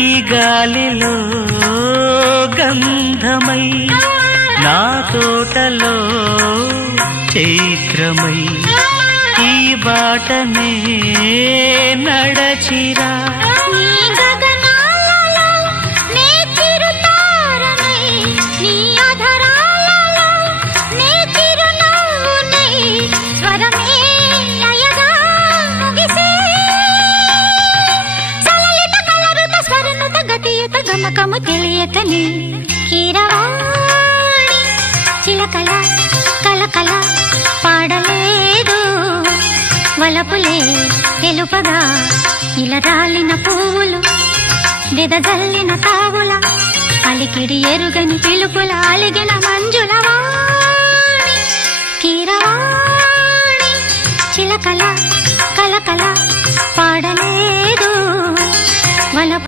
ఈ గాలిలో గంధమై నా తోటలో చైత్రమై ఈ బాటనే నడచిరా గమకము తెలియకని కీరవాణి చిలకల కలకల పాడలేదు వలపులే తెలుపగా ఇలా రాలిన పువ్వులు వెదజల్లిన తావుల అలికిడి ఎరుగని పిలుపుల అలిగిన మంజుల వాణి కీరవాణి చిలకల కలకల పాడలేదు వలపు